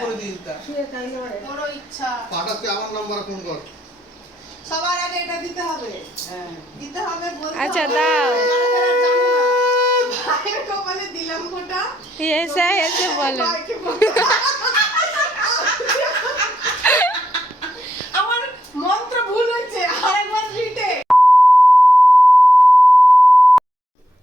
করে দিয়ে দিতা তোর ইচ্ছা পাঠাতে আমার নম্বরে ফোন কর সবার আগে এটা দিতে হবে দিতে হবে বলতে আচ্ছা দাও ভাইয়ের কপালে দিলাম ফোঁটা এসে এসে বলেন আমার মন্ত্র ভুল হয়েছে আরেকবার রিটে।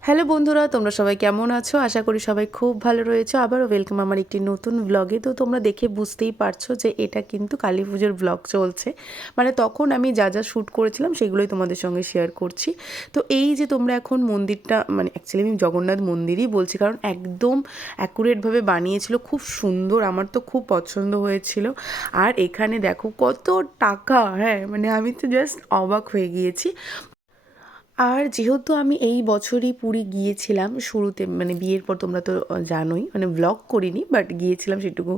হ্যালো বন্ধুরা, তোমরা সবাই কেমন আছো? আশা করি সবাই খুব ভালো রয়েছো। আবারও ওয়েলকাম আমার একটি নতুন ব্লগে। তো তোমরা দেখে বুঝতেই পারছো যে এটা কিন্তু কালী পুজোর ব্লগ চলছে। মানে তখন আমি যা যা শ্যুট করেছিলাম সেগুলোই তোমাদের সঙ্গে শেয়ার করছি। তো এই যে তোমরা এখন মন্দিরটা, মানে অ্যাকচুয়ালি আমি জগন্নাথ মন্দিরই বলছি, কারণ একদম অ্যাকুরেটভাবে বানিয়েছিল, খুব সুন্দর, আমার তো খুব পছন্দ হয়েছিল। আর এখানে দেখো কত টাকা, হ্যাঁ মানে আমি তো জাস্ট অবাক হয়ে গিয়েছি। আর যেহেতু আমি এই বছরই পুরী গিয়েছিলাম শুরুতে, মানে বিয়ের পর, তোমরা তো জানোই, মানে ব্লগ করিনি বাট গিয়েছিলাম সেটুকু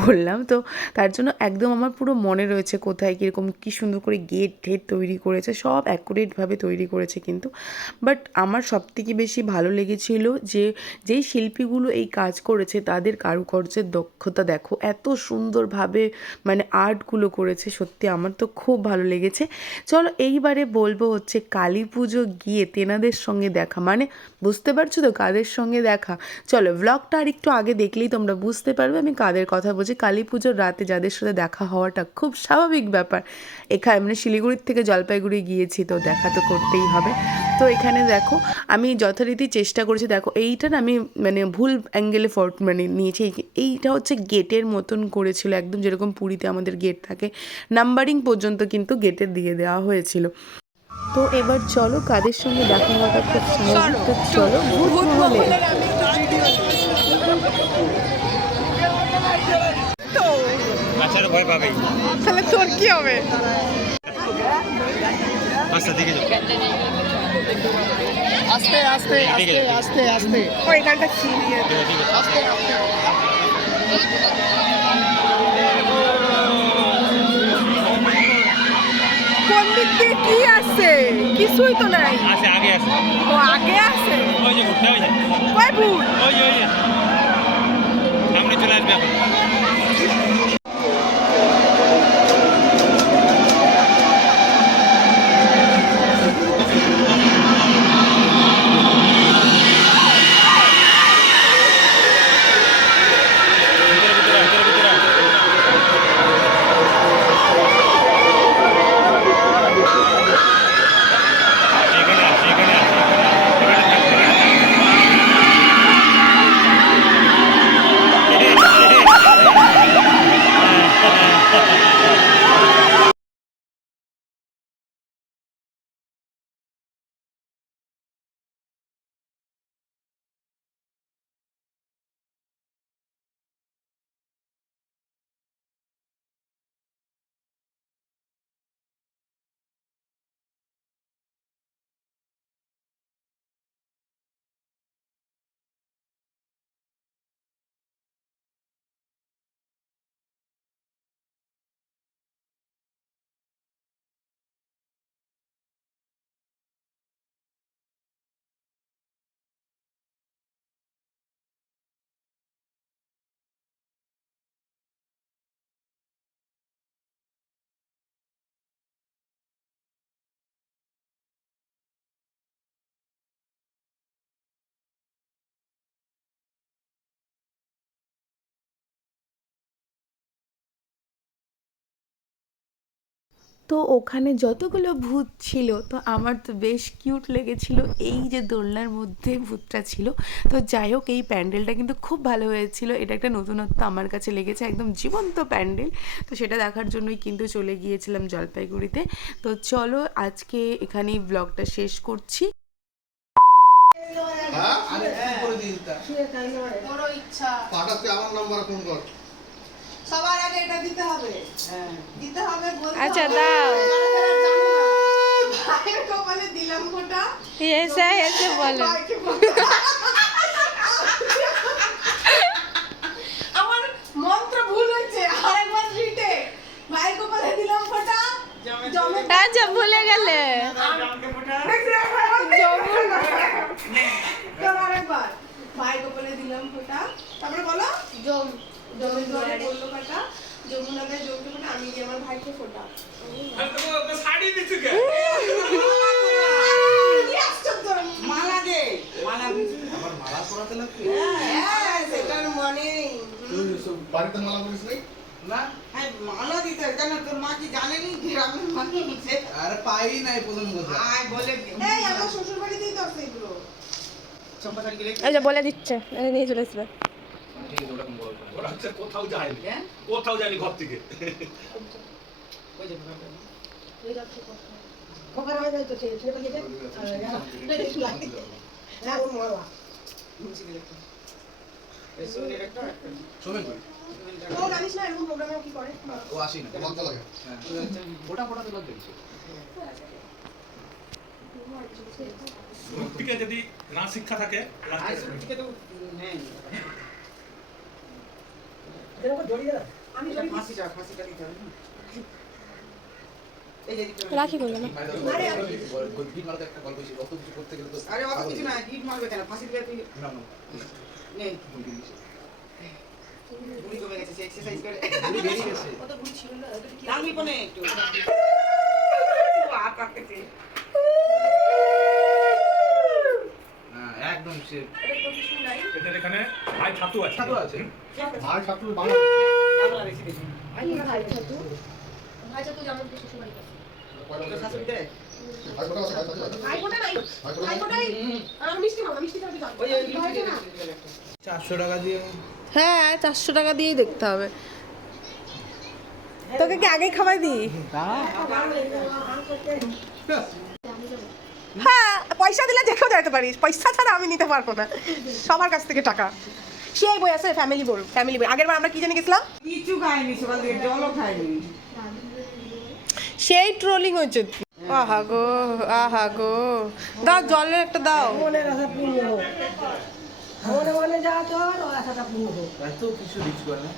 বললাম। তো তার জন্য একদম আমার পুরো মনে রয়েছে কোথায় কীরকম কী সুন্দর করে গেট ঠেট তৈরি করেছে, সব অ্যাকুরেটভাবে তৈরি করেছে কিন্তু। বাট আমার সবথেকে বেশি ভালো লেগেছিল যে যেই শিল্পীগুলো এই কাজ করেছে তাদের কারুকার্যের দক্ষতা দেখো, এত সুন্দরভাবে মানে আর্টগুলো করেছে, সত্যি আমার তো খুব ভালো লেগেছে। চলো এইবারে বলবো হচ্ছে কালী পুজো গিয়ে তেনাদের সঙ্গে দেখা, মানে বুঝতে পারছো তো কাদের সঙ্গে দেখা। চলো ব্লগটা আর একটু আগে দেখলেই তোমরা বুঝতে পারবে আমি কাদের কথা বলছি। কালী পুজোর রাতে যাদের সাথে দেখা হওয়াটা খুব স্বাভাবিক ব্যাপার। এখানে মানে শিলিগুড়ির থেকে জলপাইগুড়ি গিয়েছি, তো দেখা তো করতেই হবে। তো এখানে দেখো আমি যথারীতি চেষ্টা করেছি, দেখো এইটা না আমি মানে ভুল অ্যাঙ্গেলে মানে নিয়েছি। এইটা হচ্ছে গেটের মতন করেছিল, একদম যেরকম পুরীতে আমাদের গেট থাকে, নাম্বারিং পর্যন্ত কিন্তু গেটে দিয়ে দেওয়া হয়েছিল। তো এবার চলো কাদের সঙ্গে দেখা হওয়াটা খুব স্বাভাবিক। তো চলো ভূত মহলে। ভয় পাবে, তাহলে তোর কি হবে? আচ্ছা দেখে যাও, আস্তে আস্তে আস্তে আস্তে আস্তে ওই গানটা কি আস্তে আস্তে কোন দিক দিয়ে কি আছে? কিছুই তো নাই। আছে আগে আছে, ও আগে আছে, ওই যে ভুট্টা, ওই যে কয় ভূত? ওই যে ওই যে সামনে চলে আসবে এখন। তো ওখানে যতগুলো ভূত ছিল, তো আমার তো বেশ কিউট লেগেছিল এই যে দোলনার মধ্যে ভূতটা ছিল। তো যাই হোক, এই প্যান্ডেলটা কিন্তু খুব ভালো হয়েছিল, এটা একটা নতুনত্ব আমার কাছে লেগেছে, একদম জীবন্ত প্যান্ডেল। তো সেটা দেখার জন্যই কিন্তু চলে গিয়েছিলাম জলপাইগুড়িতে। তো চলো আজকে এখানেই ব্লগটা শেষ করছি। হ্যাঁ আরে করে দিয়ে দিতা তোর ইচ্ছা পাঠাতে আমার নম্বরে ফোন কর সবার আগে এটা দিতে হবে দিতে হবে বলতে আচ্ছা হবে। দাও ভাইয়ের কপালে দিলাম ফোঁটা এসে এসে বলেন আমার মন্ত্র ভুল হয়েছে আরেকবার রিটে। ভাইয়ের কপালে দিলাম ফোঁটা জমে আচ্ছা ভুলে গেলে আরেকবার ভাইয়ের কপালে দিলাম ফোঁটা, তারপরে বলো জমের ঘরে বললো কাটা, যমুনাদের জমকে ফোটা, আমি দিয়ে আমার ভাইকে ফোটা। শাড়ি দিচ্ছি কে? কি আশ্চর্য! মালা দে, মালা দিছি। আবার মালা পরাতে লাগবে? হ্যাঁ, সেটার মনে নেই। তুই সব বাড়িতে মালা পরিস নাই? না, হ্যাঁ, মালা দিতে হয়, কেন তোর মা কি জানেনি গ্রামের মানুষ? আরে পাই নাই প্রথম কথা। আয় বলে দে। এই, আমার শ্বশুর বাড়িতেই তো আছে এগুলো। চম্পা শাড়ি গেলে এই যে বলে দিচ্ছে, এই নিয়ে চলে এসবে। ওরা হচ্ছে কোথাও যায়নি, হ্যাঁ? কোথাও যায়নি ঘর থেকে। ওই যে বাবা। হ্যাঁ, ওর মালা। মুছে গেলে একটু। এই শরীরের একটা একটা। শোনেন করি। ও জানিস না এরকম প্রোগ্রামে কি করে? ও আসি না লজ্জা লাগে। হ্যাঁ ওটা পড়াতে লজ্জা কিছু। থেকে যদি না শিক্ষা থাকে আয় সুটিকে তো নেই। আমি এটা ফাঁসিটা দিতে হবে না? এই যে দিতে হবে। রাখি করবে না। গিট মারতে একটা গল্প ছিল অত কিছু করতে গেলে তো আরে অত কিছু না, গিট মারবে কেন? ফাঁসি দিলে তুই না না নেই। বুড়ি কমে গেছে, সে এক্সারসাইজ করে। বুড়ি বেরিয়ে গেছে। কত বুড়ি ছিল না, ওদের কি দামি কোনে একটু। আর কাটতেছে। হ্যাঁ একদম সে এটা প্রফেশন নাই। এদের এখানে ভাই ছাতু আছে। ঠাকুর আছে। হুম? ভাই ঠাকুর বাংলা। বাংলা বেশি বেশি। ভাই ছাতু যেমন শ্বশুর বাড়িতে আছে। তোর শাশুড়ি দেয়? ভাই কোটা আছে ভাই ফোটা নাই। ভাই ফোটাই। আর মিষ্টি খাবো, মিষ্টি খাবি ওই যে তো। ভাই না। 400 টাকা দিয়ে হ্যাঁ 400 টাকা দিয়েই দেখতে হবে। তোকে কি আগেই খাওয়াই দিই? হ্যাঁ পয়সা দিলে যে কেউ যেতে পারিস, পয়সা ছাড়া আমি নিতে পারবো না সবার কাছ থেকে টাকা। সেই বই আছে ফ্যামিলি বই, ফ্যামিলি বই। আগের বার আমরা কি জানি গেছিলাম, কিছু খাইনি, সকাল থেকে জলও খাইনি। সেই ট্রোলিং হয়েছে। আহা গো আহা গো, দাও জলের একটা দাও। এত কিছু রিচ করে না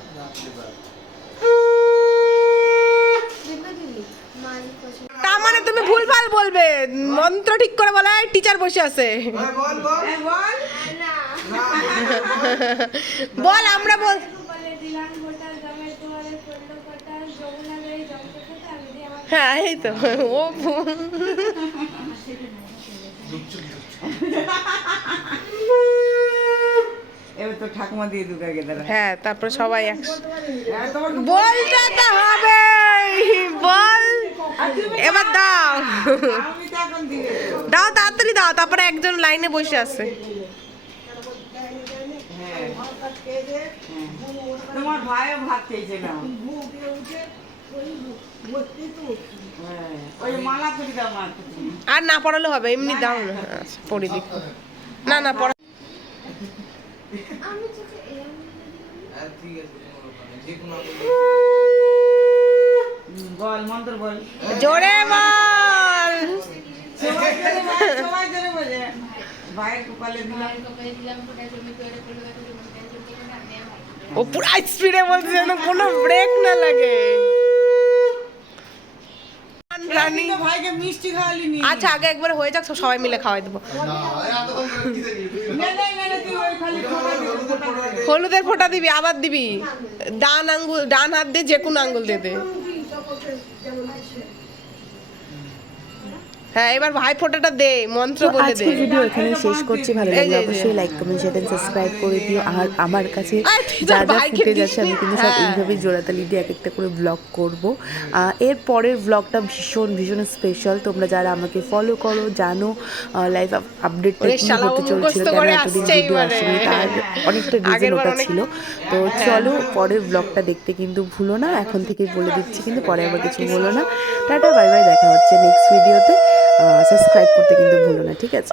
তার মানে তুমি ভুলভাল বলবে, মন্ত্র ঠিক করে বলা, টিচার বসে আছে। বল বল। হ্যাঁ বল। বল আমরা বল। হ্যাঁ এই তো ও এবার তো ঠাকুমা দিয়ে দুগা গেদারা। হ্যাঁ তারপর সবাই একসাথে তোমার বলটা তো হবে, বল এবার দাও আমি তো এখন দিয়ে দেবো। দাও তাড়াতাড়ি দাও। তারপরে একজন লাইনে বসে আছে। হ্যাঁ। তোমার ভাইও ভাত খেয়েছে না। হ্যাঁ, ওই মালা করে দাও মা। আর না পড়ালে হবে, এমনি দাও না। আচ্ছা পড়ি দি। না না পড়া। আর ঠিক আছে যে কোনো বল মন্ত্র বল। জোরে বল। সবাই জোরে বলে। ভাইয়ের কপালে দিলাম। ও পুরো স্পিডে বলছে যেন কোনো ব্রেক না লাগে। রানী তো ভাইকে মিষ্টি খাওয়ালি নি। আচ্ছা আগে একবার হয়ে যাক, সবাই মিলে খাওয়াই দেবো। না এত দাম করে কি দেখলি না না না না, তুই ওই খালি ফোটা দিবি। হলুদের ফোঁটা দিবি, আবার দিবি ডান আঙ্গুল, ডান হাত দিয়ে যে কোনো আঙ্গুল দিয়ে দে। হ্যাঁ এবার ভাই ফোঁটাটা দে, মন্ত্র বলে দে। আজকের ভিডিও এখানে শেষ করছি। ভালো এই লাগলে যে, এই যে। অবশ্যই like comment share and subscribe করে দিও। আর আমার কাছে তুই যা তোর যা ভাইকে ফুটেজ দিস আছে আমি নি। কিন্তু সব হ্যাঁ। এইভাবেই জোড়াতালি দিয়ে এক একটা করে ব্লগ করব। এর পরের ব্লগটা ভীষণ ভীষণ স্পেশাল। তোমরা যারা আমাকে ফলো করো জানো লাইভ আপডেটটা ওরে কি শালা, ও হতে চলছিল, মুখস্থ কেন করে এতদিন আসছে ভিডিও এইবারে। আসেনি, তার অনেকটা আগের রিজন বার ওটা অনেক- ছিল। তো চলো পরের ব্লগটা দেখতে কিন্তু ভুলো না, এখন থেকেই বলে দিচ্ছি, কিন্তু পরে আবার কিছু বলো না। টাটা বাই বাই, দেখা হচ্ছে নেক্সট ভিডিওতে। সাবস্ক্রাইব করতে কিন্তু ভুলো না, ঠিক আছে?